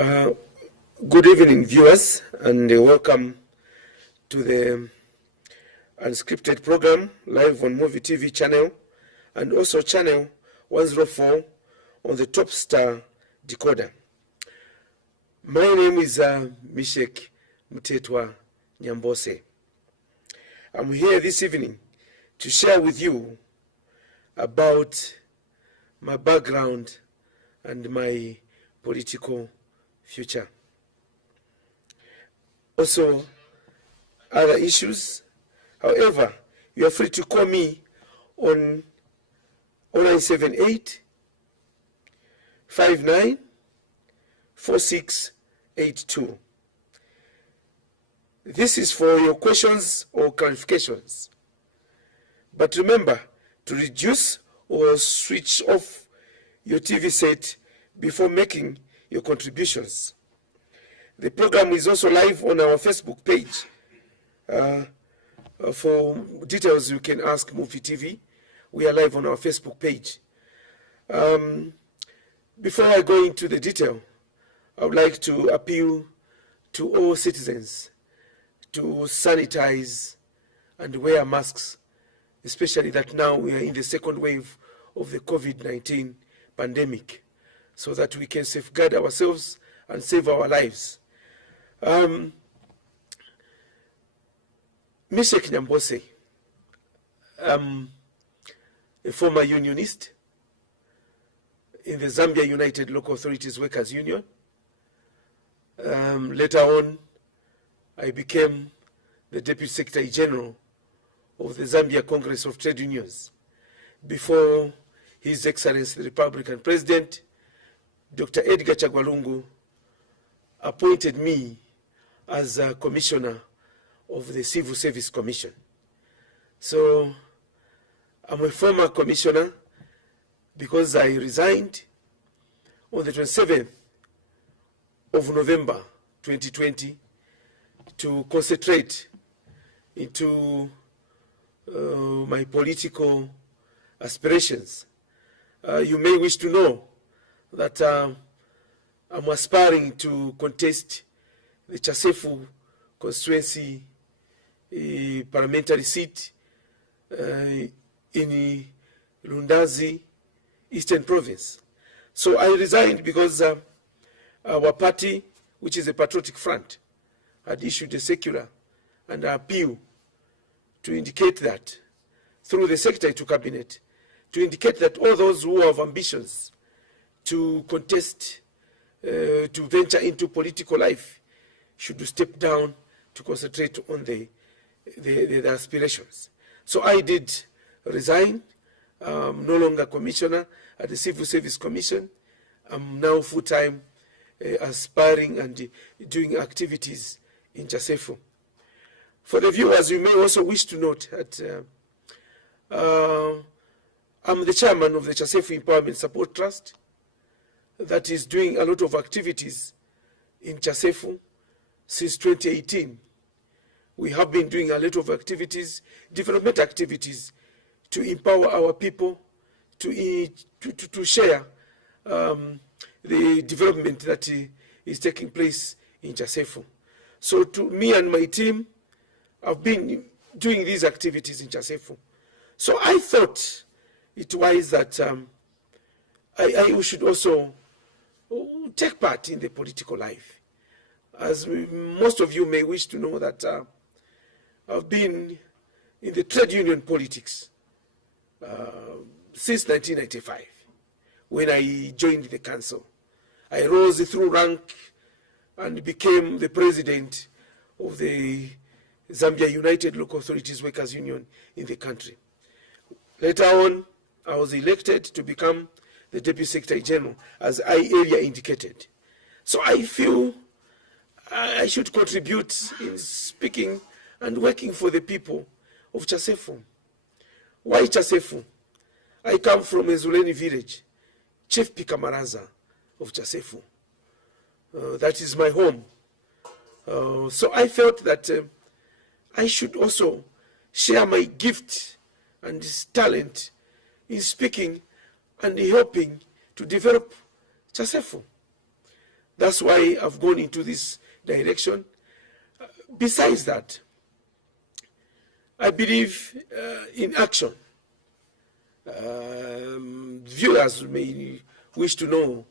Uh, Good evening, viewers, and welcome to the Unscripted program live on Muvi TV channel and also channel 104 on the Top Star decoder. My name is Misheck Nyambose. I'm here this evening to share with you about my background and my political future. Also, other issues. However, you are free to call me on 0978 59 4682. This is for your questions or clarifications. But remember to reduce or switch off your TV set before making your contributions. The program is also live on our Facebook page. For details, you can ask Muvi TV. We are live on our Facebook page. Before I go into the detail, I would like to appeal to all citizens to sanitize and wear masks, especially that now we are in the second wave of the COVID-19 pandemic, so that we can safeguard ourselves and save our lives. Misheck Nyambose, a former unionist in the Zambia United Local Authorities Workers Union. Later on, I became the Deputy Secretary General of the Zambia Congress of Trade Unions before His Excellency the Republican President, Dr. Edgar Chagwalungu, appointed me as a commissioner of the Civil Service Commission. So I'm a former commissioner because I resigned on the 27th of November 2020 to concentrate into my political aspirations. You may wish to know that I'm aspiring to contest the Chasefu constituency parliamentary seat in Lundazi Eastern Province. So I resigned because our party, which is a patriotic front, had issued a circular and appeal to indicate that, through the Secretary to Cabinet, to indicate that all those who have ambitions to contest, to venture into political life, should step down to concentrate on the aspirations. So I did resign. I'm no longer commissioner at the Civil Service Commission. I'm now full-time aspiring and doing activities in Chasefu. For the viewers, you may also wish to note that I'm the chairman of the Chasefu Empowerment Support Trust that is doing a lot of activities in Chasefu since 2018. We have been doing a lot of activities, development activities, to empower our people, to share the development that is taking place in Chasefu. So to me and my team, I've been doing these activities in Chasefu. So I thought it wise that I should also take part in the political life. As most of you may wish to know that I've been in the trade union politics since 1995, when I joined the council. I rose through rank and became the president of the Zambia United Local Authorities Workers Union in the country. Later on, I was elected to become the Deputy Secretary General, as I earlier indicated. So I feel I should contribute in speaking and working for the people of Chasefu. Why Chasefu? I come from a Zuleni village, Chief Pikamaraza of Chasefu. That is my home. So I felt that I should also share my gift and talent in speaking and helping to develop Chasefu. That's why I've gone into this direction. Besides that, I believe in action. Viewers may wish to know,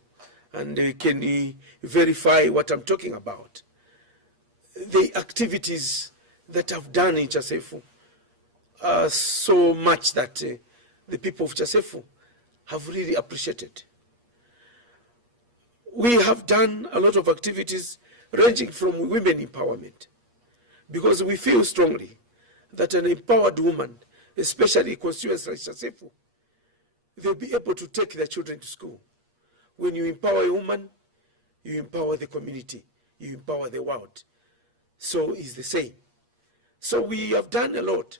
and they can verify what I'm talking about. The activities that I've done in Chasefu are so much that the people of Chasefu have really appreciated. We have done a lot of activities ranging from women empowerment, because we feel strongly that an empowered woman, especially constituents like Chasefu, they'll be able to take their children to school. When you empower a woman, you empower the community, you empower the world. So it's the same. So we have done a lot.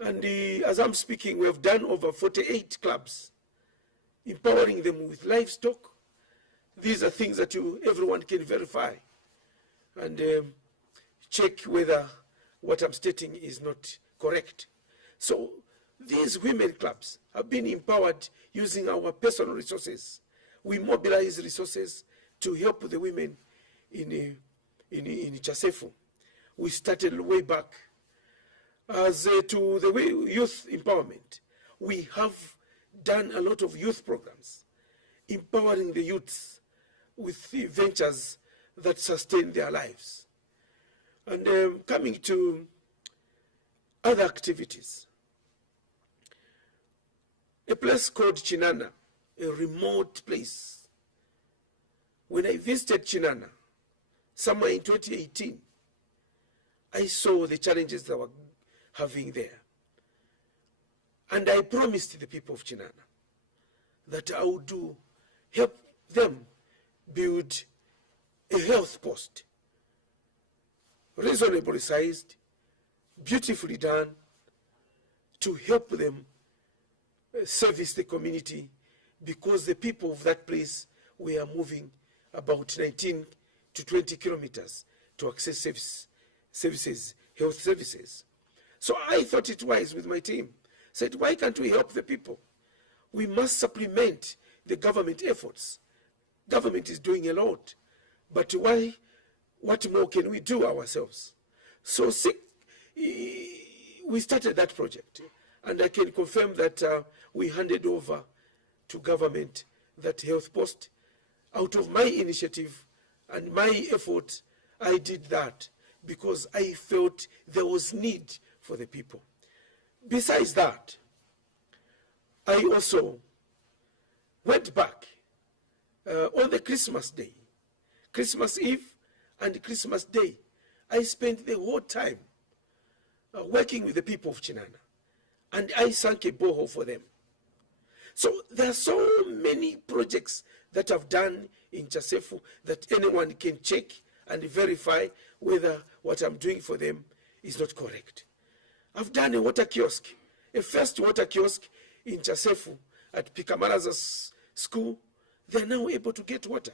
And as I'm speaking, we have done over 48 clubs, empowering them with livestock. These are things that everyone can verify and check whether what I'm stating is not correct. So these women clubs have been empowered using our personal resources. We mobilize resources to help the women in Chasefu. We started way back. As to the youth empowerment, we have done a lot of youth programs, empowering the youths with the ventures that sustain their lives. And coming to other activities, a place called Chinana, a remote place. When I visited Chinana, somewhere in 2018, I saw the challenges that were having there. And I promised the people of Chinana that I would help them build a health post, reasonably sized, beautifully done, to help them service the community, because the people of that place were moving about 19 to 20 kilometers to access services, health services. So I thought it wise with my team, said, why can't we help the people? We must supplement the government efforts. Government is doing a lot, but what more can we do ourselves? So we started that project, and I can confirm that we handed over to government that health post. Out of my initiative and my effort, I did that because I felt there was need for the people. Besides that, I also went back on the Christmas Day, Christmas Eve and Christmas Day. I spent the whole time working with the people of Chinana, and I sank a borehole for them. So there are so many projects that I've done in Chasefu that anyone can check and verify whether what I'm doing for them is not correct. I've done a water kiosk, a first water kiosk in Chasefu at Pikamaraza's school. They're now able to get water.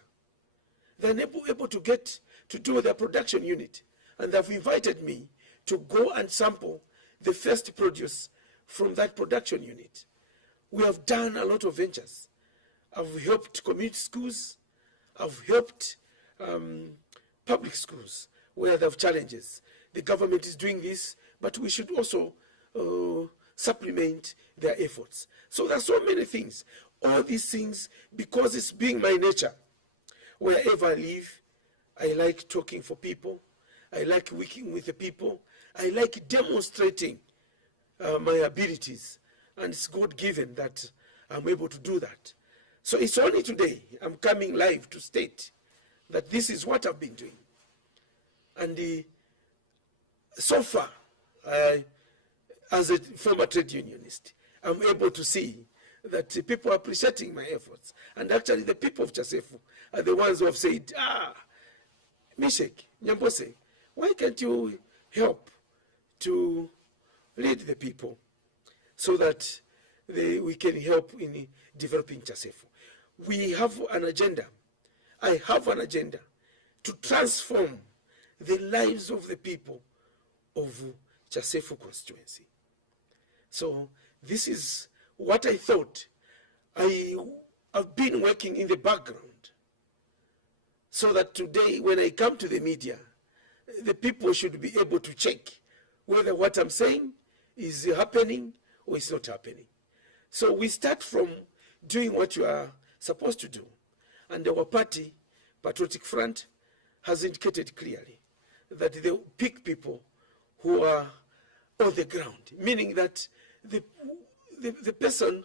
They're able to get to do their production unit. And they've invited me to go and sample the first produce from that production unit. We have done a lot of ventures. I've helped community schools. I've helped public schools where they have challenges. The government is doing this, but we should also supplement their efforts. So there are so many things. All these things, because it's being my nature. Wherever I live, I like talking for people. I like working with the people. I like demonstrating my abilities. And it's God-given that I'm able to do that. So it's only today I'm coming live to state that this is what I've been doing. And so far, as a former trade unionist, I'm able to see that people are appreciating my efforts. And actually the people of Chasefu are the ones who have said, Misheck Nyambose, why can't you help to lead the people so that we can help in developing Chasefu? We have an agenda. I have an agenda to transform the lives of the people of Chasefu constituency. So this is what I thought. I have been working in the background so that today when I come to the media, the people should be able to check whether what I'm saying is happening or it's not happening. So we start from doing what you are supposed to do. And our party, Patriotic Front, has indicated clearly that they will pick people who are on the ground, meaning that the person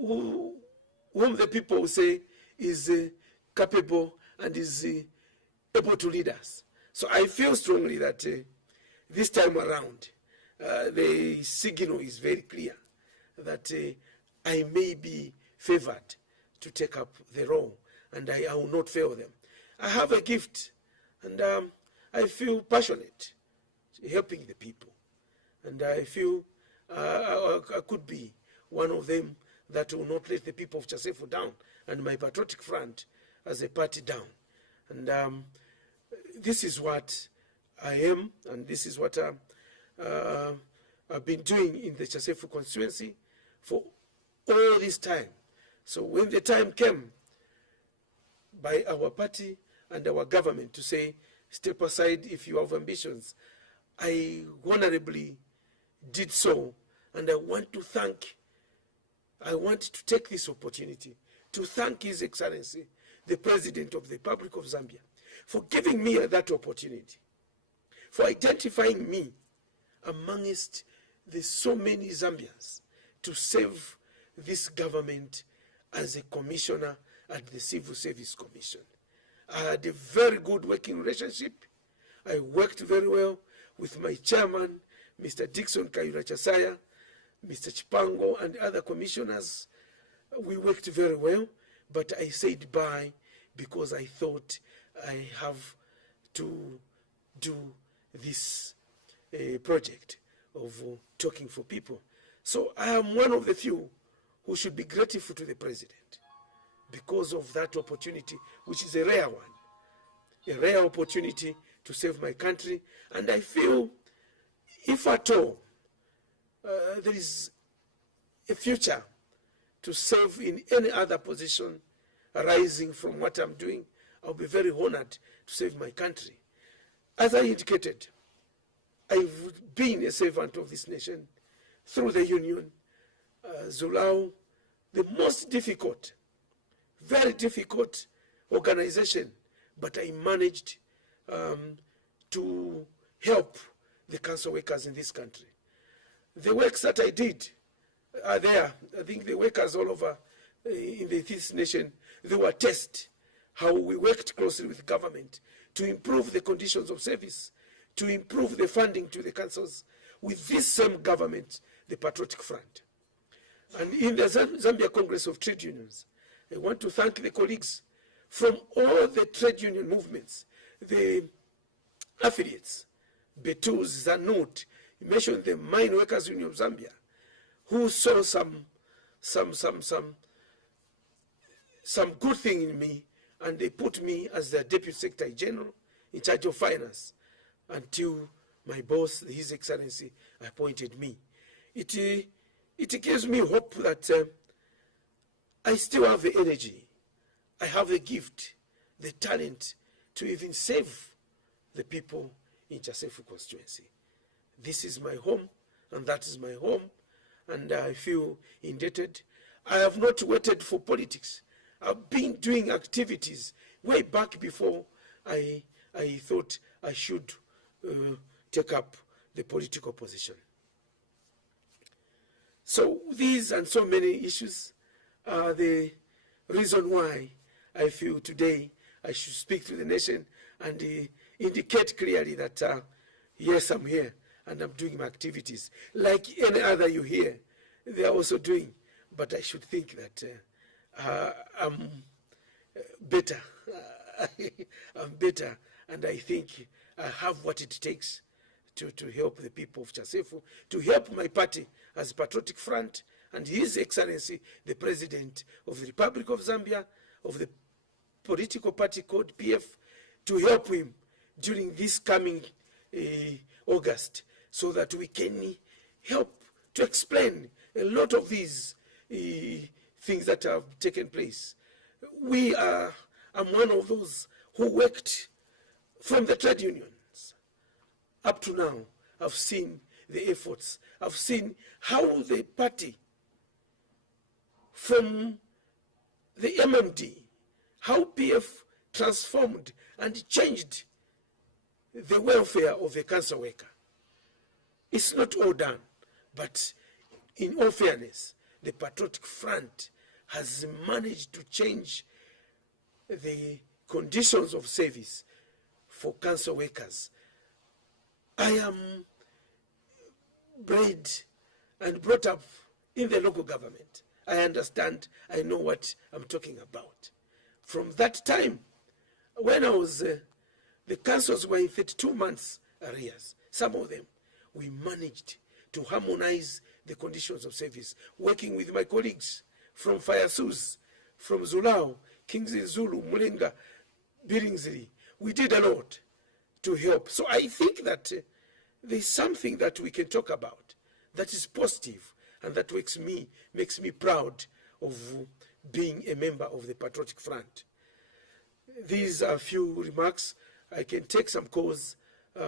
whom the people will say is capable and is able to lead us. So I feel strongly that this time around, the signal is very clear that I may be favored to take up the role, and I will not fail them. I have a gift, and I feel passionate helping the people, and I feel I could be one of them that will not let the people of Chasefu down, and my Patriotic Front as a party down. And this is what I am, and this is what I've been doing in the Chasefu constituency for all this time. So when the time came by our party and our government to say, step aside if you have ambitions, I honorably did so. And I want to take this opportunity to thank His Excellency, the President of the Republic of Zambia, for giving me that opportunity, for identifying me amongst the so many Zambians to serve this government as a commissioner at the Civil Service Commission. I had a very good working relationship. I worked very well with my chairman, Mr. Dixon Kayura Chasaya, Mr. Chipango, and other commissioners. We worked very well, but I said bye because I thought I have to do this project of talking for people. So I am one of the few who should be grateful to the president because of that opportunity, which is a rare one, a rare opportunity to serve my country. And I feel, if at all there is a future to serve in any other position arising from what I'm doing, I'll be very honored to serve my country. As I indicated, I've been a servant of this nation through the union, Zulao, the most difficult, very difficult organization, but I managed to help the council workers in this country. The works that I did are there. I think the workers all over in this nation, they were tested how we worked closely with government to improve the conditions of service, to improve the funding to the councils with this same government, the Patriotic Front. And in the Zambia Congress of Trade Unions, I want to thank the colleagues from all the trade union movements, the affiliates, Betus, Zanut, you mentioned the Mine Workers Union of Zambia, who saw some good thing in me, and they put me as the Deputy Secretary General in charge of finance until my boss, His Excellency, appointed me. It gives me hope that I still have the energy, I have the gift, the talent to even save the people in Chasefu constituency. This is my home, and that is my home, and I feel indebted. I have not waited for politics. I've been doing activities way back before I thought I should take up the political position. So these and so many issues are the reason why I feel today I should speak to the nation and indicate clearly that, yes, I'm here and I'm doing my activities. Like any other you hear, they are also doing. But I should think that I'm better. I'm better, and I think I have what it takes to help the people of Chasefu, to help my party as Patriotic Front, and His Excellency, the President of the Republic of Zambia, of the political party called PF, to help him during this coming August, so that we can help to explain a lot of these things that have taken place. I'm one of those who worked from the trade unions up to now, I've seen the efforts. I've seen how the party from the MMD, how PF transformed and changed the welfare of the cancer worker. It's not all done, but in all fairness, the Patriotic Front has managed to change the conditions of service for cancer workers. I am bred and brought up in the local government. I understand, I know what I'm talking about. From that time, when I was, the cancers were in 32 months arrears, some of them, we managed to harmonize the conditions of service, working with my colleagues from Fayasus, from Zulao, Kingsley Zulu, Mulinga, Billingsley. We did a lot to help. So I think that there's something that we can talk about that is positive and that makes me proud of being a member of the Patriotic Front. These are a few remarks. I can take some calls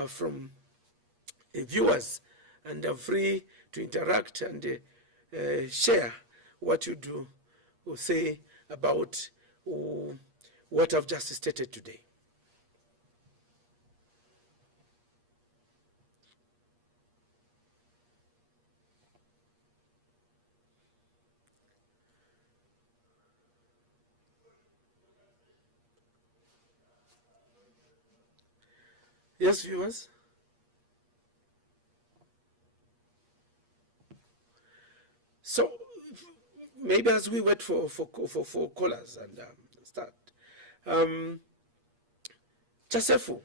from viewers, and I'm free to interact and share what you do or say about what I've just stated today. Yes, viewers? So maybe as we wait for callers and start, Chasefu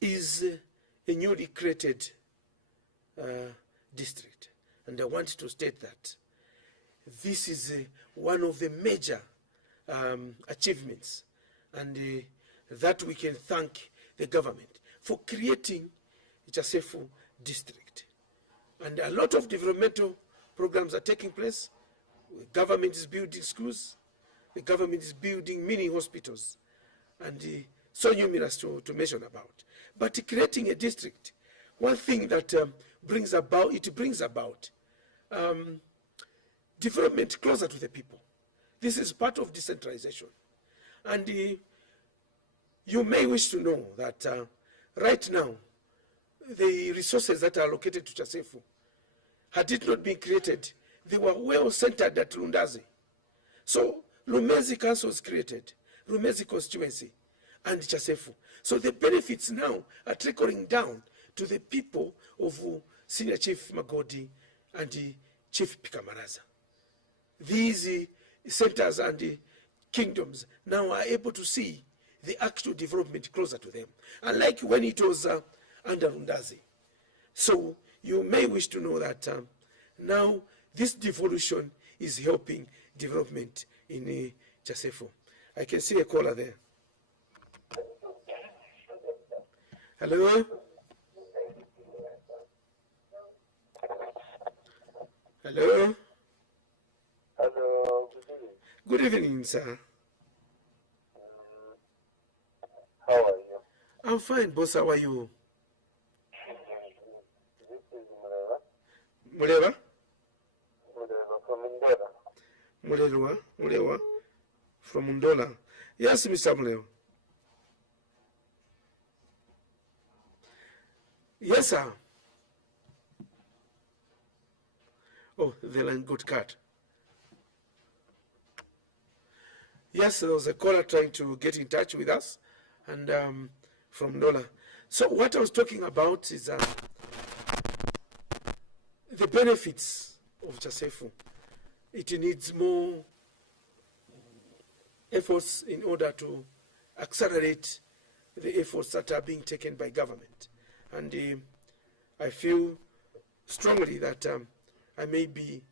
is a newly created district, and I want to state that this is one of the major achievements, and that we can thank the government for creating Chasefu district. And a lot of developmental programs are taking place. The government is building schools. The government is building mini hospitals, and so numerous to mention about. But creating a district, one thing that brings about development closer to the people. This is part of decentralization. And you may wish to know that right now, the resources that are allocated to Chasefu, had it not been created, they were well centered at Lundazi. So Lumezi Council was created, Lumezi constituency, and Chasefu. So the benefits now are trickling down to the people of Senior Chief Magodi and Chief Pikamaraza. These centers and kingdoms now are able to see the actual development closer to them, unlike when it was under Lundazi. So you may wish to know that now this devolution is helping development in Chasefu. I can see a caller there. Hello? Hello? Hello, good evening, sir. how are you? I'm fine, boss. How are you? This is Muleva. Muleva? Muleva from Indola. Mulewa from Undola. Yes, Mr. Mulewa. Yes, sir. Oh, the line got cut. Yes, there was a caller trying to get in touch with us, and from Ndola. So what I was talking about is the benefits of Chasefu. It needs more efforts in order to accelerate the efforts that are being taken by government. And I feel strongly that I may be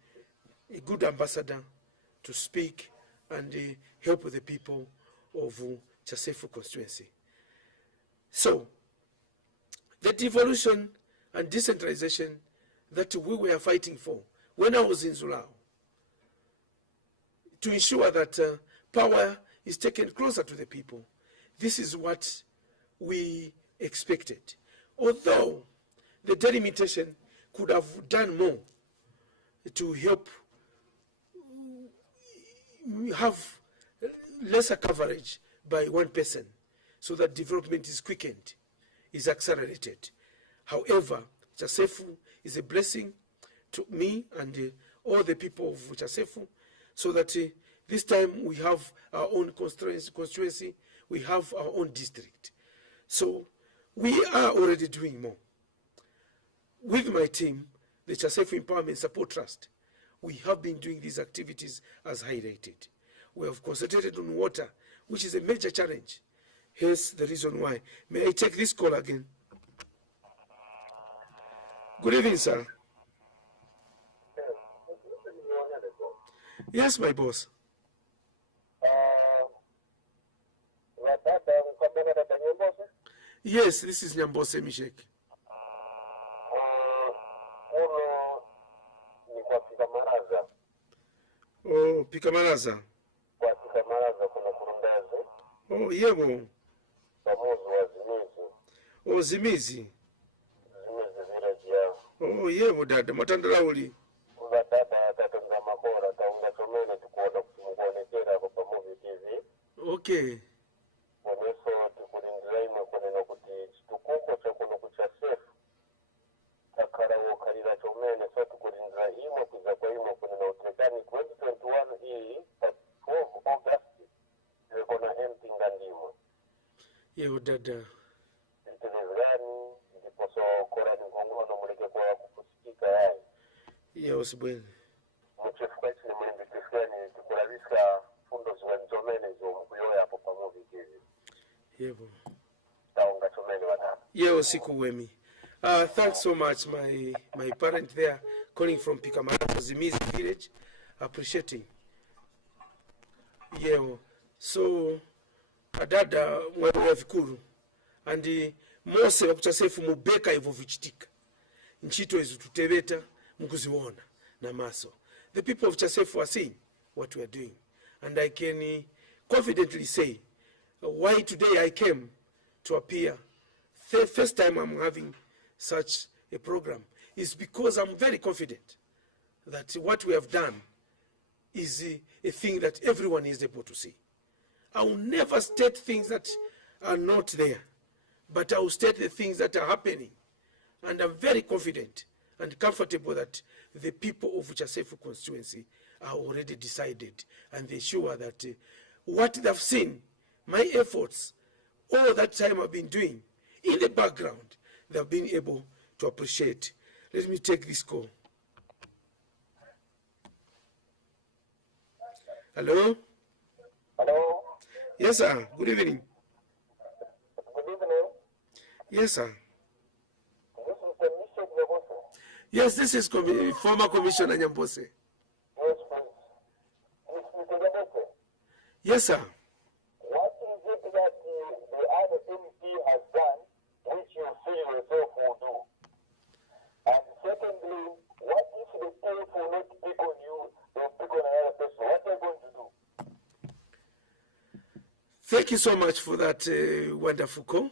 a good ambassador to speak and help the people of Chasefu constituency. So, the devolution and decentralization that we were fighting for when I was in Zulao, to ensure that power is taken closer to the people. This is what we expected. Although the delimitation could have done more to help have lesser coverage by one person so that development is quickened, is accelerated. However, Chasefu is a blessing to me and all the people of Chasefu, so that this time we have our own constituency, we have our own district. So we are already doing more. With my team, the Chasefu Empowerment Support Trust, we have been doing these activities as highlighted. We have concentrated on water, which is a major challenge. Hence the reason why. May I take this call again? Good evening, sir. Yes, my boss. Yes, this is Nyambose Misheck. Oh, Pikamaraza. Oh, yebo. Oh, Zimizi. Oh, yebo dada, matandalauli. Okay. Yebo dada. Yebo sibweni. Yebo. Yebo siku wemi. Thanks so much, my parent there, calling from Pikamaraza Zimizi village, appreciating. Yebo. So, adada mwana vikuru. And mose wakuchasefu mubeka hivyo vichitika. Nchito izu tutebeta mkuziwona na maso. The people of Chasefu are seeing what we are doing. And I can confidently say why today I came to appear. The first time I'm having such a program is because I'm very confident that what we have done is a thing that everyone is able to see. I will never state things that are not there, but I will state the things that are happening. And I'm very confident and comfortable that the people of Chasefu constituency are already decided, and they're sure that what they've seen, my efforts, all that time I've been doing, in the background, they've been able to appreciate. Let me take this call. Hello? Hello? Yes, sir. Good evening. Good evening. Yes, sir. This is the Misheck Nyambose. Yes, this is former Commissioner Nyambose. Yes, please. Mr. Nyambose, Yes, sir. what is it that the other MP has done which you feel yourself will do? And secondly, what if the pay will not pick on you, they'll pick on another person? What are you going to do? Thank you so much for that wonderful call.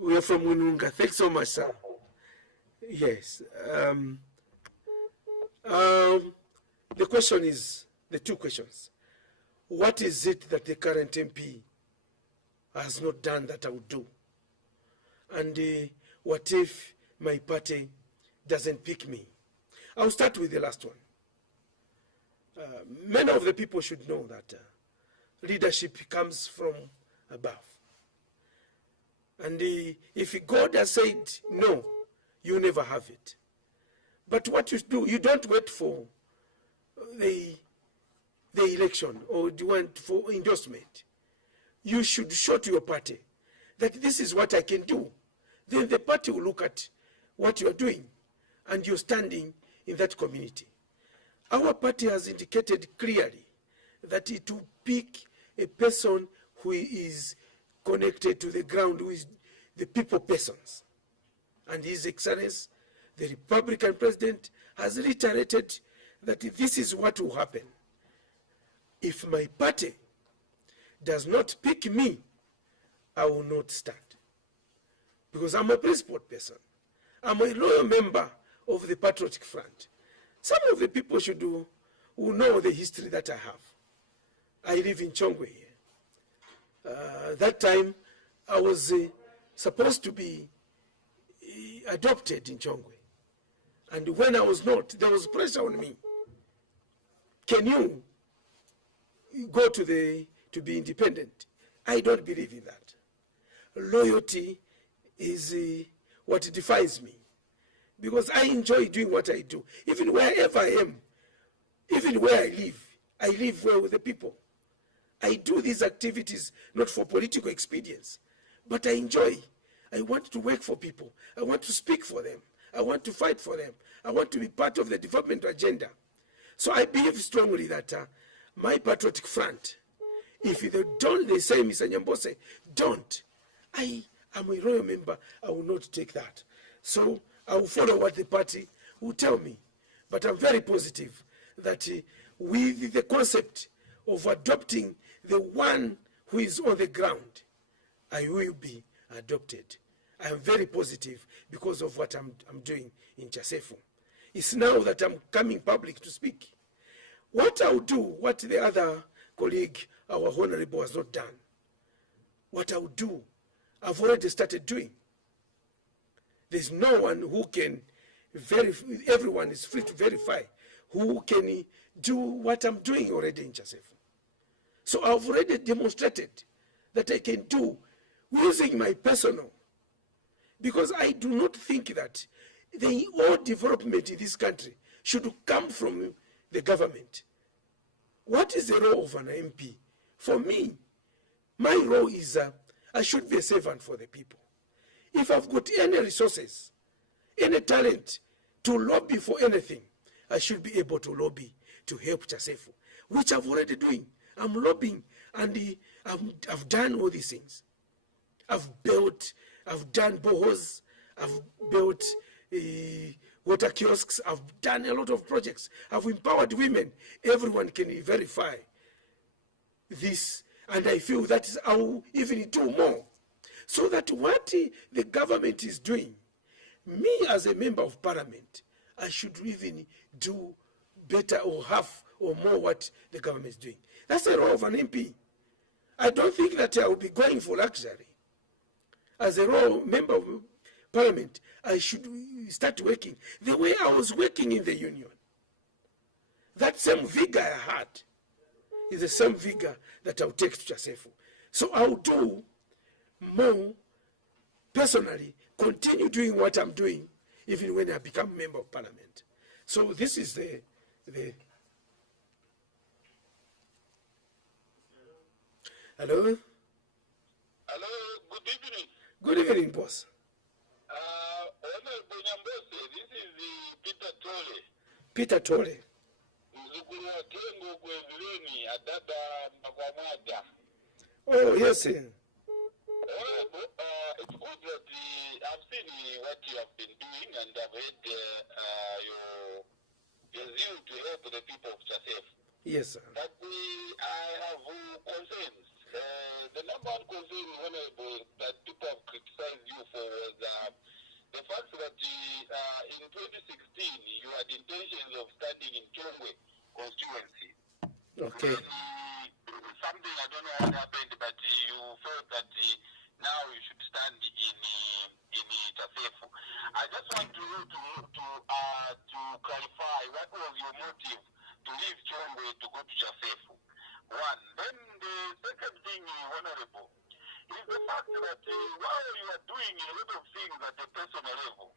We are from Winunga. Thanks so much, sir. Yes. The question is, the two questions. What is it that the current MP has not done that I would do? And what if my party doesn't pick me? I'll start with the last one. Many of the people should know that leadership comes from above. And if God has said no, you never have it. But what you do, you don't wait for the election or you want for endorsement. You should show to your party that this is what I can do. Then the party will look at what you are doing and you're standing in that community. Our party has indicated clearly that it will pick a person who is connected to the ground, who is the people persons. And His Excellency, the Republican President, has reiterated that this is what will happen. if my party does not pick me, I will not stand. Because I'm a principled person. I'm a loyal member of the Patriotic Front. Some of the people who know the history that I have. I live in Chongwe here. That time, I was supposed to be adopted in Chongwe. And when I was not, there was pressure on me. Can you go to be independent? I don't believe in that. Loyalty is what defines me. Because I enjoy doing what I do. Even wherever I am, even where I live well with the people. I do these activities not for political expedience, but I enjoy. I want to work for people. I want to speak for them. I want to fight for them. I want to be part of the development agenda. So I believe strongly that my Patriotic Front, if they don't, they say, Mr. Nyambose, don't. I am a royal member. I will not take that. So I will follow what the party will tell me. But I'm very positive that with the concept of adopting the one who is on the ground, I will be adopted. I am very positive because of what I'm doing in Chasefu. It's now that I'm coming public to speak. What I'll do, what the other colleague, our honorable, has not done, what I'll do, I've already started doing. There's no one who can verify, everyone is free to verify who can do what I'm doing already in Chasefu. So I've already demonstrated that I can do using my personal, because I do not think that the all development in this country should come from the government. What is the role of an MP? For me, my role is I should be a servant for the people. If I've got any resources, any talent to lobby for anything, I should be able to lobby to help Chasefu, which I'm already doing. I'm lobbying, and I've done all these things. I've done bohos, I've built water kiosks, I've done a lot of projects. I've empowered women. Everyone can verify this, and I feel that is how even do more. So that what the government is doing, me as a member of parliament, I should even do better or half or more what the government is doing. That's the role of an MP. I don't think that I will be going for luxury. As a role member of parliament, I should start working the way I was working in the union. That same vigor I had is the same vigor that I'll take to Chasefu. So I'll do more personally, continue doing what I'm doing, even when I become member of parliament. So this is the Hello? Hello, good evening. Good evening, boss. Honorable Nyambose, this is Peter Tole. Peter Tole. Mzukuru wa Tengo Kwezileni, Adada Makwamada. Oh, yes, sir. Honorable, it's good that I've seen what you have been doing, and I've heard your zeal to help the people of Chasef. Yes, sir. But I have concerns. The number one concern, Honorable, that people have criticized you for was the fact that in 2016 you had intentions of standing in Chongwe constituency. Okay. Something, I don't know what happened, but you felt that now you should stand in Chasefu. I just want to clarify what was your motive to leave Chongwe to go to Chasefu. One. Then the second thing, Honorable, is the fact that while you are doing a lot of things at the personal level,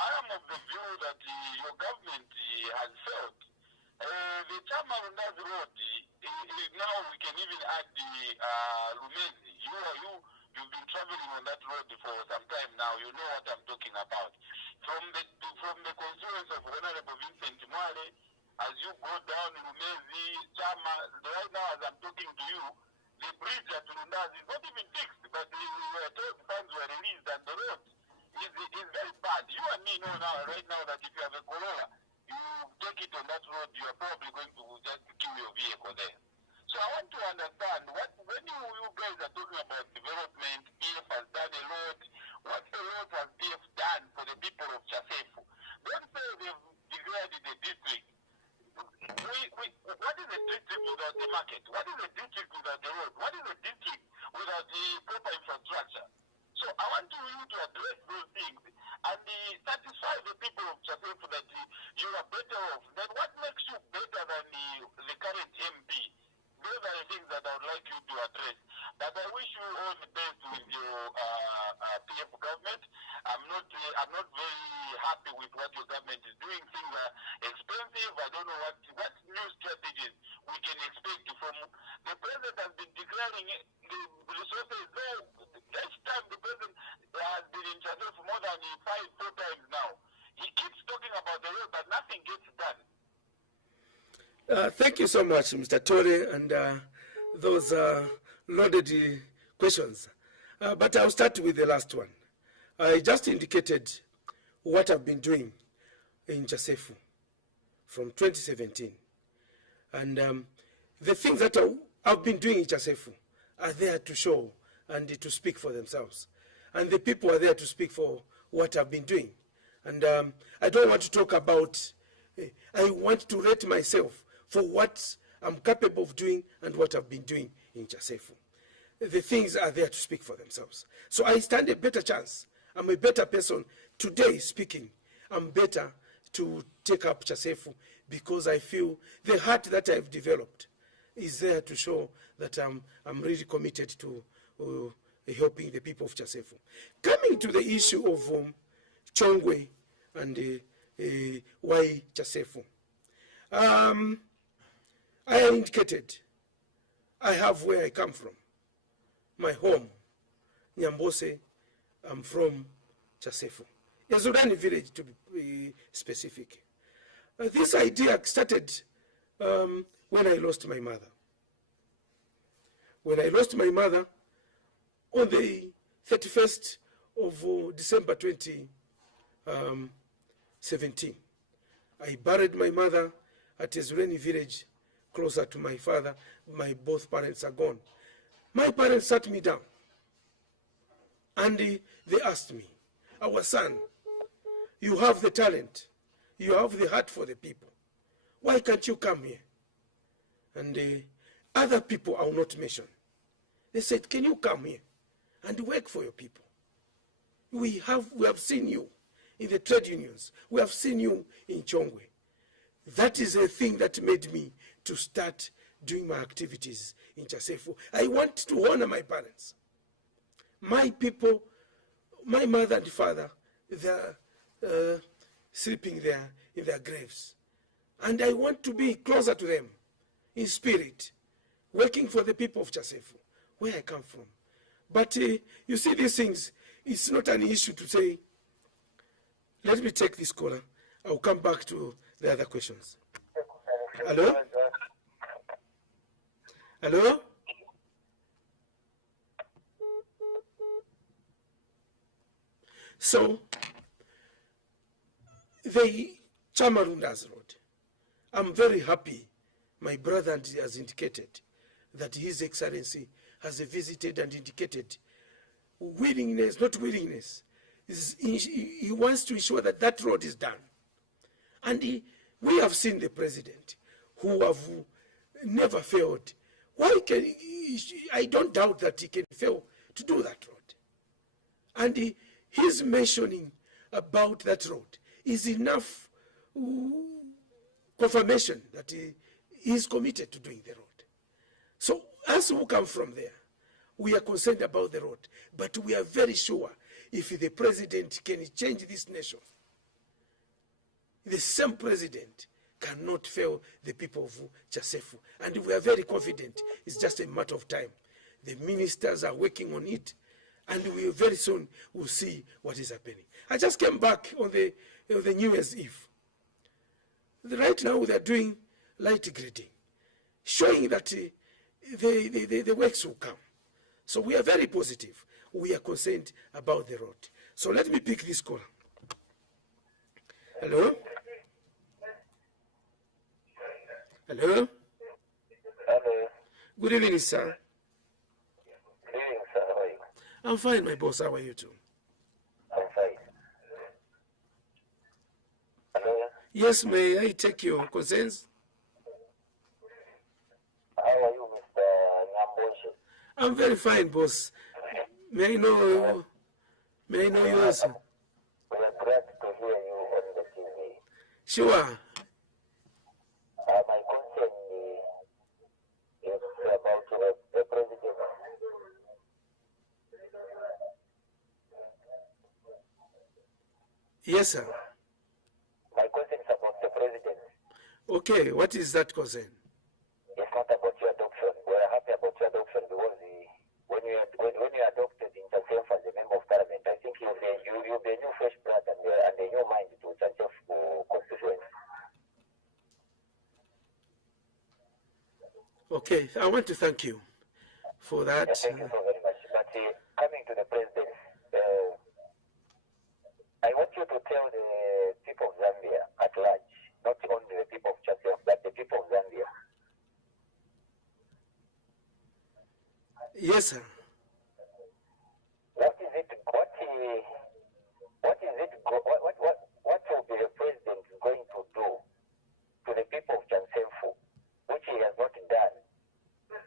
I am of the view that your government has failed. The Chama-Rundazi Road, now we can even add the Lumezi. You've been traveling on that road for some time now. You know what I'm talking about. From the constituents of Honorable Vincent Mwale, as you go down Lumezi, Chama, right now as I'm talking to you, the bridge at Rundazi is not even fixed, but we were told funds were released and the road is very bad. You and me know now, right now, that if you have a Corolla, you take it on that road, you are probably going to just kill your vehicle there. So I want to understand, when you guys are talking about development, PF has done a lot. What a lot has PF done for the people of Chassefu? Don't say they've declared it a district. What is a district without the market? What is a district without the road? What is a district without the proper infrastructure? So I want you to address those things and satisfy the people of Chassefu that you are better off. Then what makes you better than the current MP? Those are the things that I would like you to address. But I wish you all the best with your PF government. I'm not very happy with what your government is doing. Things are expensive. I don't know what new strategies we can expect from the president. Has been declaring the resources. Each time the president has been in charge for more than 4 times now. He keeps talking about the road, but nothing gets done. Thank you so much, Mr. Tore, and those loaded questions. But I'll start with the last one. I just indicated what I've been doing in Chassefu from 2017. And the things that I've been doing in Chassefu are there to show and to speak for themselves. And the people are there to speak for what I've been doing. And I don't want to talk about, I want to rate myself for what I'm capable of doing and what I've been doing in Chassefu. The things are there to speak for themselves. So I stand a better chance. I'm a better person today speaking. I'm better to take up Chassefu because I feel the heart that I've developed is there to show that I'm really committed to helping the people of Chassefu. Coming to the issue of Chongwe and why Chassefu. I indicated I have where I come from. My home, Nyambose, I'm from Chassefu. Yazurani village, to be specific. This idea started when I lost my mother. When I lost my mother on the 31st of December 2017, I buried my mother at Yazurani village, closer to my father. My both parents are gone. My parents sat me down and they asked me, our son, you have the talent, you have the heart for the people. Why can't you come here? And other people I will not mention. They said, can you come here and work for your people? We have seen you in the trade unions. We have seen you in Chongwe. That is a thing that made me to start doing my activities in Chassefu. I want to honor my parents. My people, my mother and father, they're sleeping there in their graves. And I want to be closer to them in spirit, working for the people of Chassefu, where I come from. But you see these things, it's not an issue to say, let me take this caller. I'll come back to the other questions. Hello? Hello? So, the Chamarundas Road, I'm very happy my brother has indicated that His Excellency has visited and indicated willingness, not willingness. He wants to ensure that that road is done. And we have seen the president who have never failed. Why can I don't doubt that he can fail to do that road. And his mentioning about that road is enough confirmation that he is committed to doing the road. So us who come from there, we are concerned about the road, but we are very sure if the president can change this nation, the same president cannot fail the people of Chassefu. And we are very confident it's just a matter of time. The ministers are working on it, and we very soon will see what is happening. I just came back on the New Year's Eve. Right now they are doing light grading, showing that the works will come. So we are very positive. We are concerned about the road. So let me pick this call. Hello? Hello? Hello. Good evening, sir. Good evening, sir. How are you? I'm fine, my boss. How are you too? I'm fine. Hello. Yes, may I take your concerns? How are you, Mr. Nyambose? I'm very fine, boss. May I know yours, sir? We are glad to hear you on the TV. Sure. My concern is about the president. Yes, sir. My concern is about the president. Okay, what is that concern? It's not about your adoption. We're happy about your adoption because when you adopted in yourself as a member of parliament, I think you'll be a new fresh blood and a new mind to yourself constituency. Okay, I want to thank you for that. Thank you so very much. But coming to the president, I want you to tell the people of Zambia at large, not only the people of Chasef, but the people of Zambia. Yes, sir. What is it? What will be the president going to do to the people of Chansemfu, which he has not done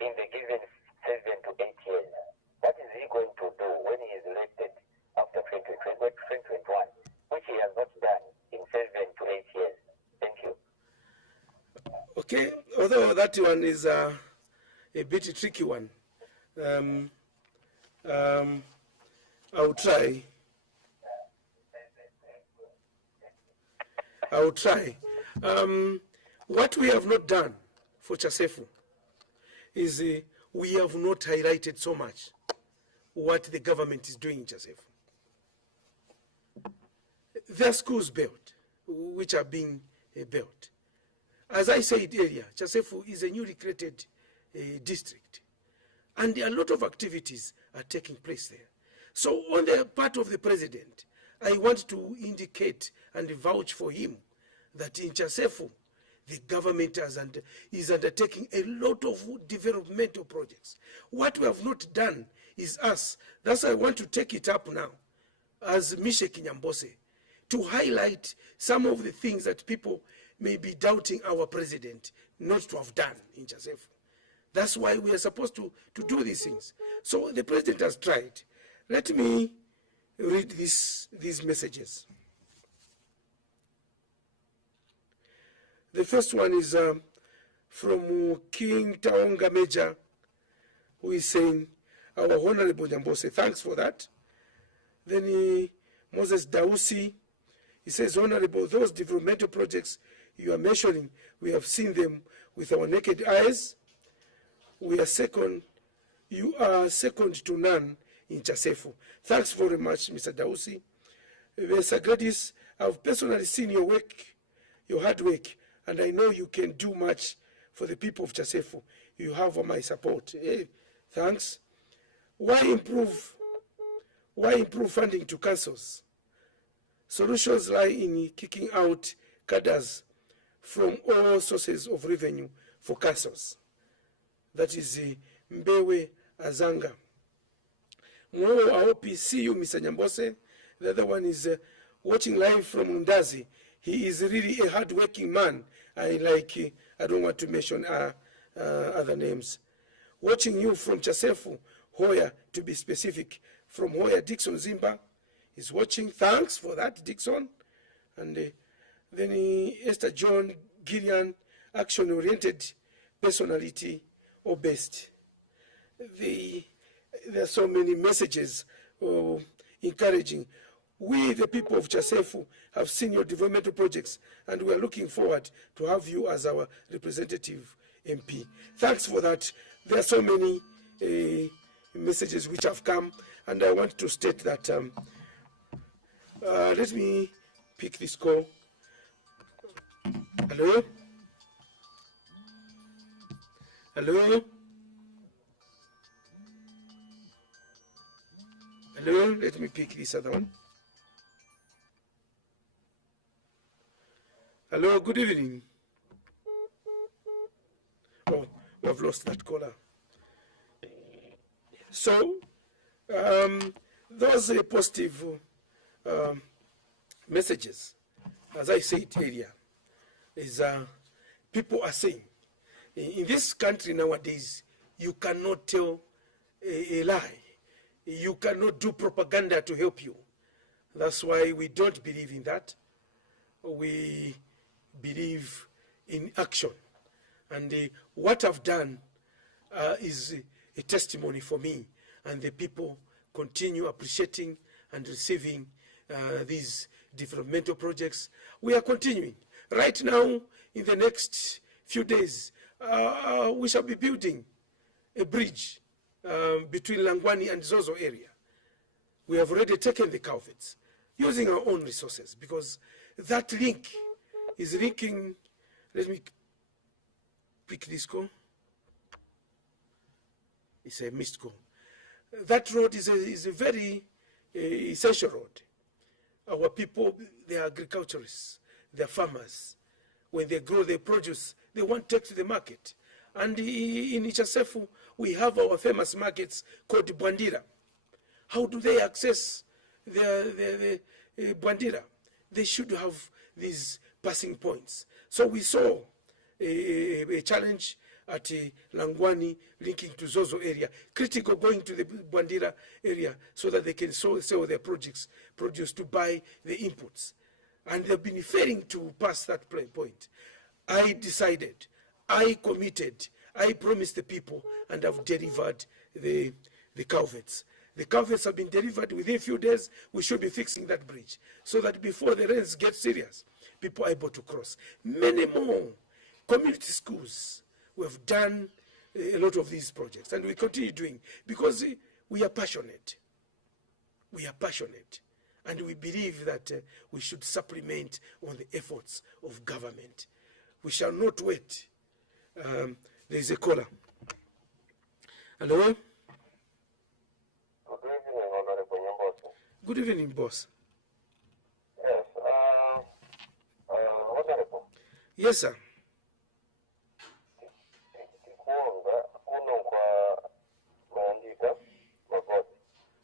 in the given 7 to 8 years? What is he going to do when he is elected after 2021, which he has not done in 7 to 8 years? Thank you. Okay, although that one is a bit tricky one. I'll try. What we have not done for Chasefu is we have not highlighted so much what the government is doing in Chasefu. There are schools built, which are being built. As I said earlier, Chasefu is a newly created district, and a lot of activities are taking place there. So on the part of the president, I want to indicate and vouch for him that in Chasefu, the government is undertaking a lot of developmental projects. What we have not done is us. That's why I want to take it up now as Misheck Nyambose to highlight some of the things that people may be doubting our president not to have done in Chasefu. That's why we are supposed to do these things. So the president has tried. Let me read these messages. The first one is from King Taonga Major, who is saying, our Honorable Nyambose, thanks for that. Then Moses Dausi, he says, Honorable, those developmental projects you are mentioning, we have seen them with our naked eyes. You are second to none in Chasefu. Thanks very much, Mr. Dausi. Mr. Gladys, I've personally seen your work, your hard work, and I know you can do much for the people of Chasefu. You have my support. Thanks. Why improve funding to councils? Solutions lie in kicking out cadres from all sources of revenue for councils. That is Mbewe Azanga. More, I hope you see you, Mr. Nyambose. The other one is watching live from Ndazi. He is really a hard-working man. I don't want to mention other names. Watching you from Chasefu, Hoya, to be specific. From Hoya, Dixon Zimba is watching. Thanks for that, Dixon. And then Esther John Gillian, action-oriented personality or best. There are so many messages encouraging. We, the people of Chasefu, have seen your developmental projects, and we are looking forward to have you as our representative MP. Thanks for that. There are so many messages which have come, and I want to state that. Let me pick this call. Hello? Hello? Hello? Let me pick this other one. Hello, good evening. lost that color. So those positive messages, as I said earlier, is people are saying, in this country nowadays, you cannot tell a lie. You cannot do propaganda to help you. That's why we don't believe in that. We believe in action. And what I've done is a testimony for me, and the people continue appreciating and receiving these developmental projects. We are continuing. Right now, in the next few days, we shall be building a bridge between Langwani and Zozo area. We have already taken the culverts using our own resources, because that link is linking. Let me pick this call. It's a missed call. That road is a very essential road. Our people, they are agriculturists, they are farmers. When they grow their produce, they want to take to the market. And in Ichasefu, we have our famous markets called Bwandira. How do they access the Bwandira? They should have these passing points. So we saw a challenge at Langwani linking to Zozo area, critical going to the Bwandira area so that they can sell their produce to buy the inputs. And they've been failing to pass that point. I decided, I committed, I promised the people, and I've delivered the culverts. The culverts have been delivered. Within a few days, we should be fixing that bridge so that before the rains get serious, people are able to cross. Many more community schools. We have done a lot of these projects, and we continue doing, because we are passionate. We are passionate, and we believe that we should supplement on the efforts of government. We shall not wait. There is a caller. Hello? Good evening, Honorable Nyambose. Good evening, boss. Yes, Honorable. Yes, sir.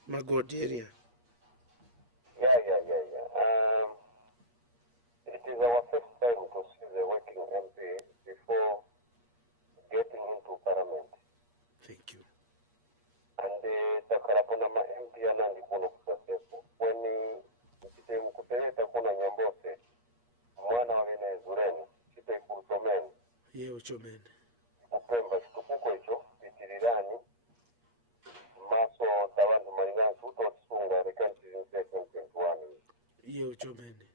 Magod area. Yeah. It is our first time to see the working MP before getting into Parliament. Thank you. And takarapona ma MP anandi kuno kusasepo. When mkite mkuteleta kuna Nyambose, mwana wa Venezuela, chite kurusomeni. Ye uchomene. Upemba chitukuko icho, itirirani, maso tawandu marinani, tuto tsunga, rekanti zinse 2021. Ye uchomene.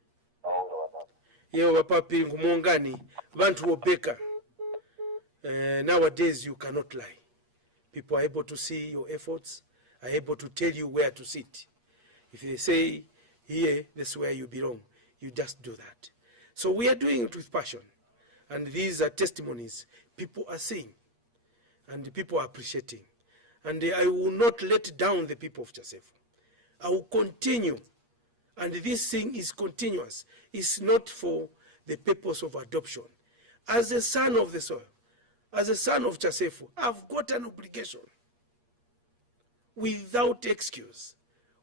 Aonga watatu. Ye wapapi ngumongani, bantu wobeka. Nowadays you cannot lie. People are able to see your efforts, are able to tell you where to sit. If they say, here, that's where you belong, you just do that. So we are doing it with passion. And these are testimonies people are seeing, and people are appreciating. And I will not let down the people of Chasefu. I will continue. And this thing is continuous. It's not for the purpose of adoption. As a son of the soil, as a son of Chasefu, I've got an obligation, without excuse,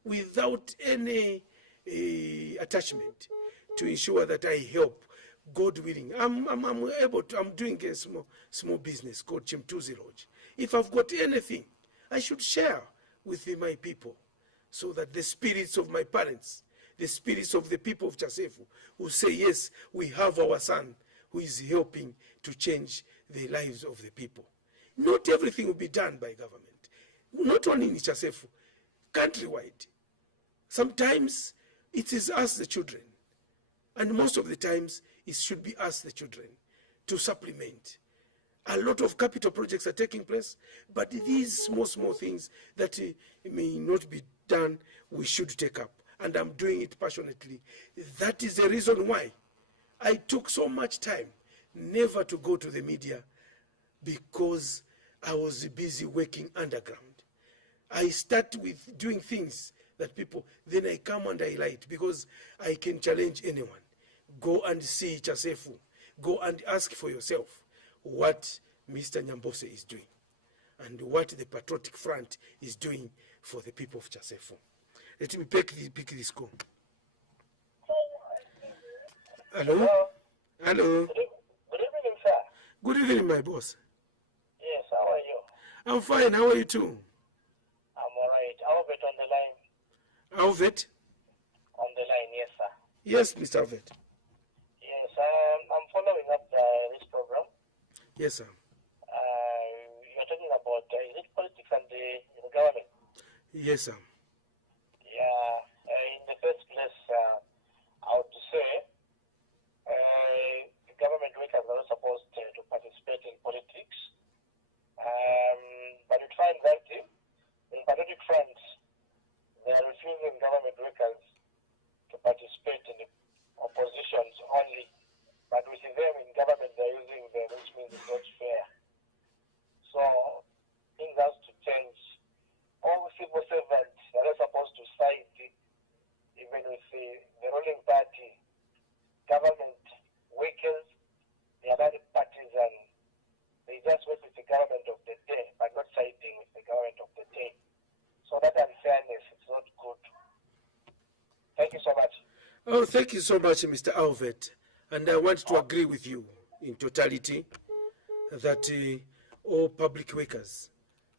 without any attachment, to ensure that I help, God willing. I'm doing a small business called Chimtuzi Lodge. If I've got anything, I should share with my people, so that the spirits of my parents, the spirits of the people of Chasefu, will say, yes, we have our son who is helping to change the lives of the people. Not everything will be done by government, not only in Chasefu, countrywide. Sometimes it is us, the children, and most of the times it should be us, the children, to supplement. A lot of capital projects are taking place, but these small things that may not be done, we should take up. And I'm doing it passionately. That is the reason why I took so much time never to go to the media, because I was busy working underground. I start with doing things that people, then I come and I write, because I can challenge anyone. Go and see Chasefu. Go and ask for yourself what Mr. Nyambose is doing and what the Patriotic Front is doing for the people of Chasefo. Let me pick this call. Hello? Hello? Good evening, sir. Good evening, my boss. Yes, how are you? I'm fine. How are you too? I'm all right. Albert on the line? Alvet? On the line, yes, sir. Yes, Mr. Alvet. Yes, I'm following up this program. Yes, sir. You're talking about, is it politics and the government? Yes, sir. Yeah, in the first place, I would say the government workers are not supposed to participate in politics. But you find that in Patriotic Front, they are refusing government workers to participate in the oppositions only. But with them in government, they're using them, which means it's not fair. So things have to change. All civil servants are not supposed to side even with the ruling party. Government workers, they are not partisan. They just work with the government of the day, but not siding with the government of the day. So that unfairness is not good. Thank you so much. Oh, thank you so much, Mr. Alvet. And I want to agree with you in totality that all public workers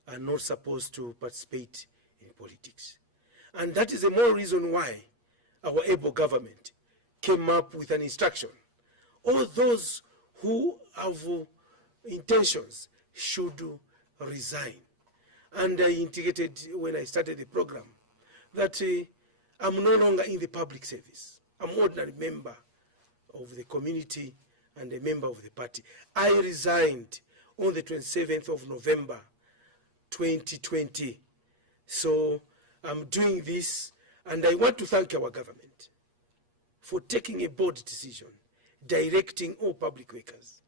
are not supposed to participate in politics. And that is the more reason why our able government came up with an instruction. All those who have intentions should resign. And I indicated when I started the program that I'm no longer in the public service. I'm an ordinary member of the community and a member of the party. I resigned on the 27th of November 2020. So I'm doing this, and I want to thank our government for taking a bold decision, directing all public workers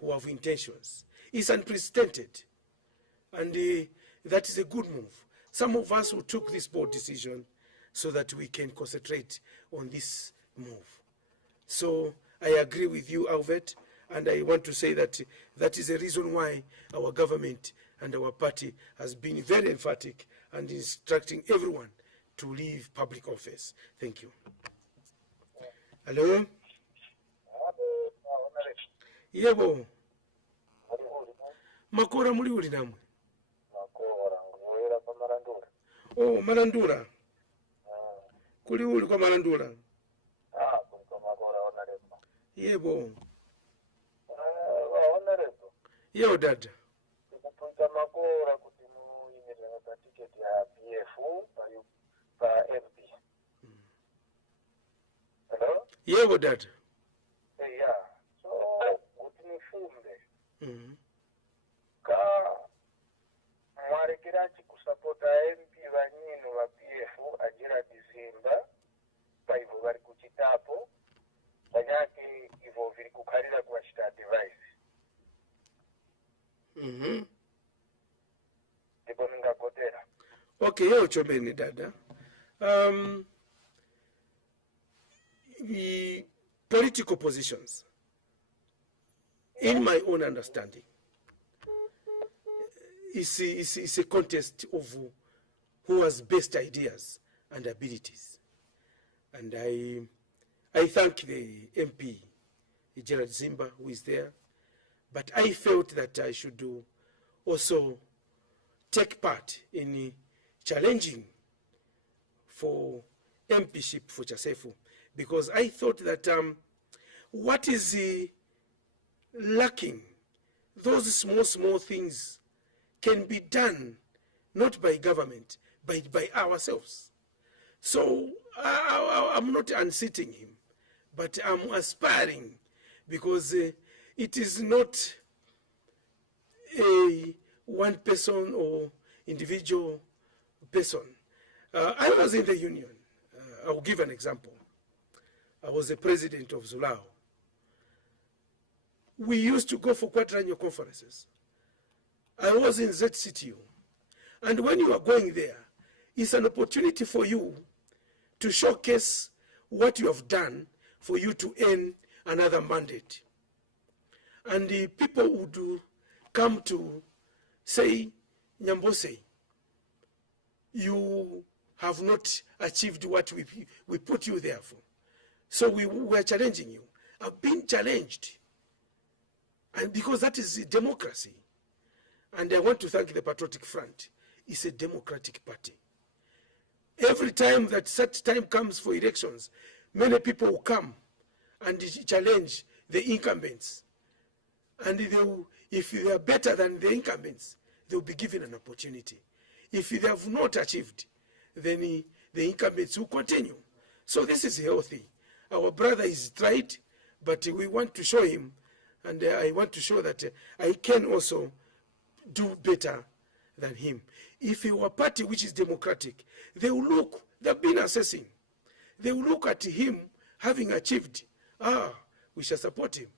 who have intentions. It's unprecedented, and that is a good move. Some of us who took this bold decision so that we can concentrate on this move. So I agree with you, Alvet, and I want to say that that is the reason why our government and our party has been very emphatic and instructing everyone to leave public office. Thank you. Hello? Yebo. Makora muli uli namwe? Oh, Malandula. Kuli uli kwa Malandula? Yebo. Yeo dada. Kupunta makora kuti muyimirira pa ticket ya PF pa MP. Hello? Yebo dada. Yeah. So kuti nifunde. Ka mwarekerachi kusapota MP vanyinu va PF ajira December pa ivo vari kuchitapo panyake ivo viri kukhalira kuwachita device. Ndipo ningagotera. Okay, yeo chobeni dada. The political positions, in my own understanding, is a contest of who has best ideas and abilities. And I thank the MP, Gerald Zimba, who is there. But I felt that I should also take part in challenging for MPship for Chasefo, because I thought that what is lacking, those small things can be done not by government, but by ourselves. So I'm not unseating him, but I'm aspiring, because it is not a one person or individual person. I was in the union. I'll give an example. I was the president of Zulao. We used to go for quadrennial conferences. I was in ZCTU. And when you are going there, it's an opportunity for you to showcase what you have done for you to earn another mandate. And the people would come to say, Nyambose, you have not achieved what we put you there for. So we are challenging you. I've been challenged. And because that is democracy. And I want to thank the Patriotic Front. It's a democratic party. Every time that such time comes for elections, many people will come and challenge the incumbents. And if they are better than the incumbents, they will be given an opportunity. If they have not achieved, then the incumbents will continue. So this is healthy. Our brother is tried, but we want to show him, and I want to show that I can also do better than him. If he were a party which is democratic, they've been assessing. They will look at him having achieved. We shall support him.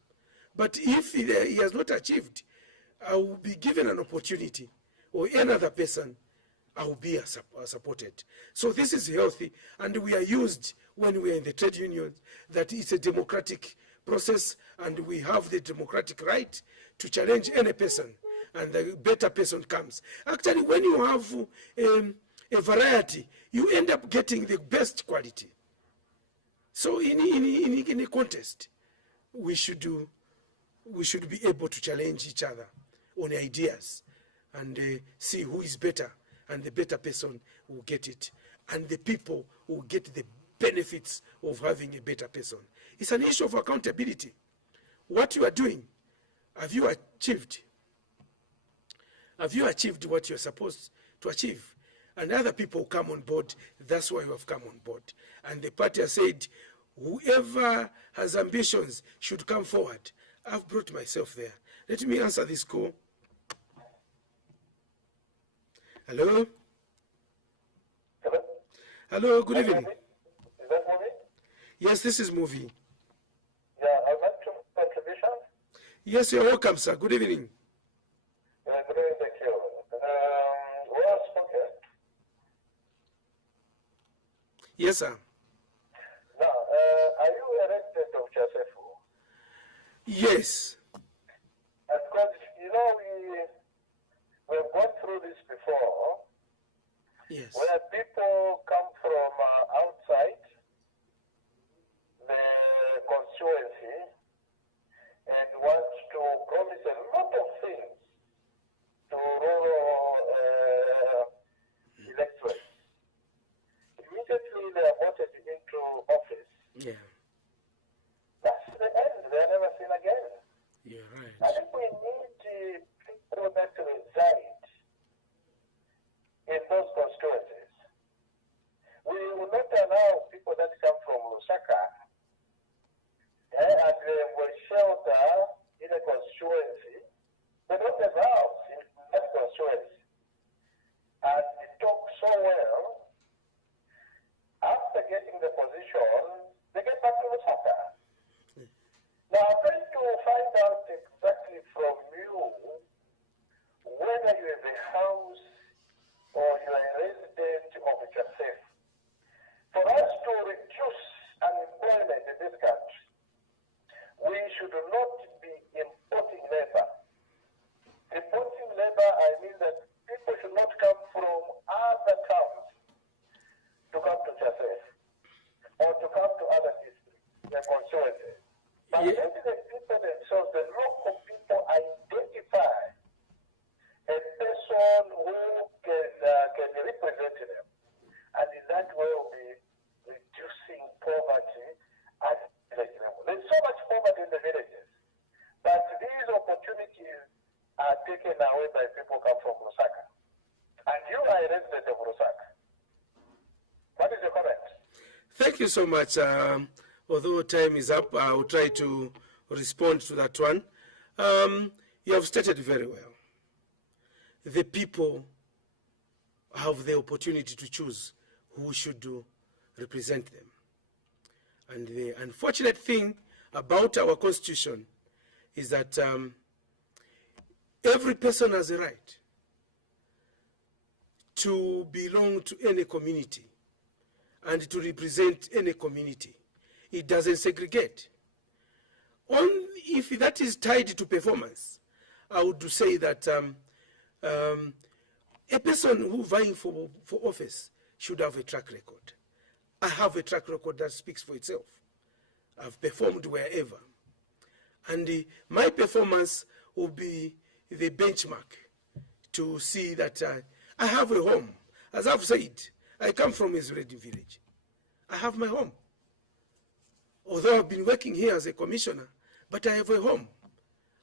But if he has not achieved, I will be given an opportunity, or any other person, I will be supported. So this is healthy, and we are used when we are in the trade unions that it's a democratic process, and we have the democratic right to challenge any person, and the better person comes. Actually, when you have a variety, you end up getting the best quality. So in a contest, we should be able to challenge each other on ideas and see who is better, and the better person will get it, and the people will get the benefits of having a better person. It's an issue of accountability. What you are doing, have you achieved? Have you achieved what you're supposed to achieve? And other people come on board. That's why you have come on board. And the party has said, whoever has ambitions should come forward. I've brought myself there. Let me answer this call. Hello? Hello? Hello, good evening. Is that Muvi? Yes, this is Muvi. Yeah, I'd like to contribution. Yes, you're welcome, sir. Good evening. Good evening, thank you. Well spoken. Yes, sir. Now, are you a resident of Chasefu? Yes. Because, we've gone through this before, Yes. where people come from outside the constituency and want to promise a lot of things to rural electorates. Immediately they are voted into office. Yeah, That's the end. They are never seen again. you're right. I think we need people that reside in those constituencies. We will not allow people that come from Lusaka and they will shelter in a constituency. They don't have a house in that constituency. And they talk so well. After getting the position, they get back to Lusaka. Now, I'm trying to find out exactly from you whether you have a house or you are a resident of Joseph. For us to reduce unemployment in this country, we should not be importing labor. Importing labor, I mean that people should not come from other towns to come to Joseph or to come to other districts, their constituencies. But Yeah. let the people themselves, the local people, identify a person who can represent them. And in that way, we'll be reducing poverty at the village level. There's so much poverty in the villages, but these opportunities are taken away by people who come from Lusaka. And you are a resident of Lusaka. What is your comment? Thank you so much. Although time is up, I will try to respond to that one. You have stated very well. The people have the opportunity to choose who should represent them. And the unfortunate thing about our constitution is that every person has a right to belong to any community and to represent any community. It doesn't segregate. If that is tied to performance, I would say that a person who vying for office should have a track record. I have a track record that speaks for itself. I've performed wherever. And my performance will be the benchmark to see that I have a home. As I've said, I come from Israeli village. I have my home. Although I've been working here as a commissioner, but I have a home.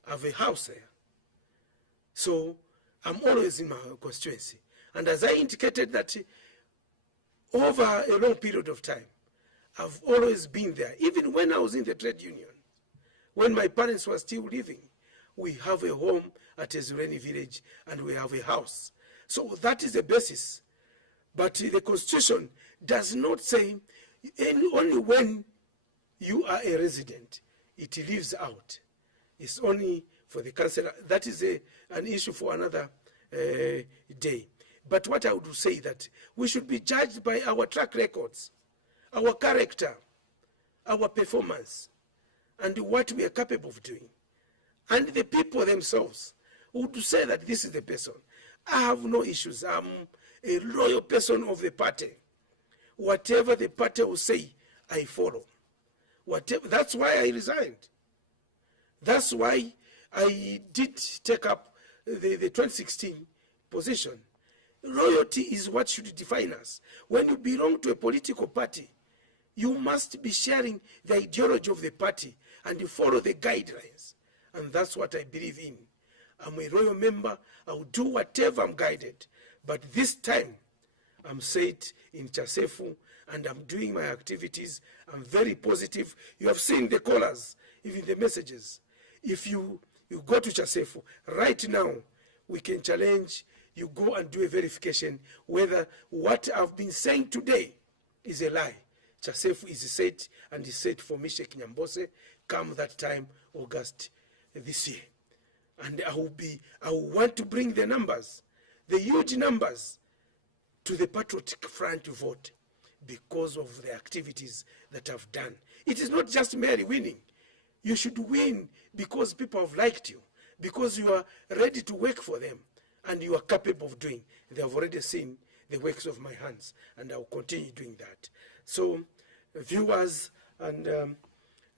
I have a house there. So I'm always in my constituency. And as I indicated that over a long period of time, I've always been there. Even when I was in the trade union, when my parents were still living, we have a home at Ezureni village and we have a house. So that is the basis. But the constitution does not say only when you are a resident, it leaves out. It's only for the councillor. That is an issue for another day. But what I would say that we should be judged by our track records, our character, our performance, and what we are capable of doing. And the people themselves would say that this is the person. I have no issues. I'm a loyal person of the party. Whatever the party will say, I follow. That's why I resigned. That's why I did take up the 2016 position. Loyalty is what should define us. When you belong to a political party, you must be sharing the ideology of the party and you follow the guidelines. And that's what I believe in. I'm a royal member. I will do whatever I'm guided. But this time, I'm set in Chasefu and I'm doing my activities. I'm very positive. You have seen the callers, even the messages. If you go to Chasefu, right now, we can challenge, you go and do a verification whether what I've been saying today is a lie. Chasefu is set and is set for Misheck Nyambose come that time, August this year. And I will want to bring the numbers, the huge numbers, to the Patriotic Front to vote because of the activities that I've done. It is not just merely winning. You should win because people have liked you, because you are ready to work for them, and you are capable of doing. They have already seen the works of my hands, and I will continue doing that. So, viewers and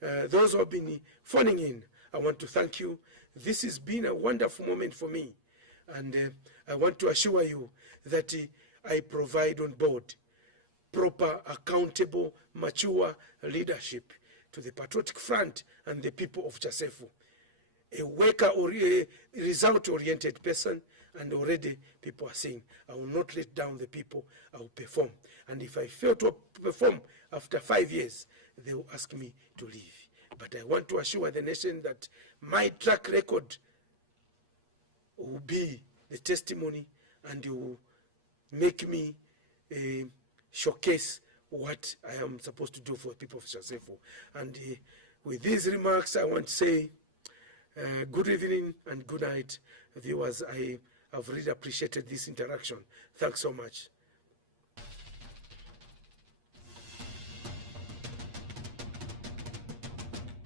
those who have been phoning in, I want to thank you. This has been a wonderful moment for me, and I want to assure you that I provide on board proper, accountable, mature leadership to the Patriotic Front and the people of Chasefu. A worker or a result-oriented person, and already people are saying, I will not let down the people, I will perform. And if I fail to perform after 5 years, they will ask me to leave. But I want to assure the nation that my track record will be the testimony and will make me showcase what I am supposed to do for the people of Chasefu. And with these remarks, I want to say good evening and good night, viewers. I have really appreciated this interaction. Thanks so much.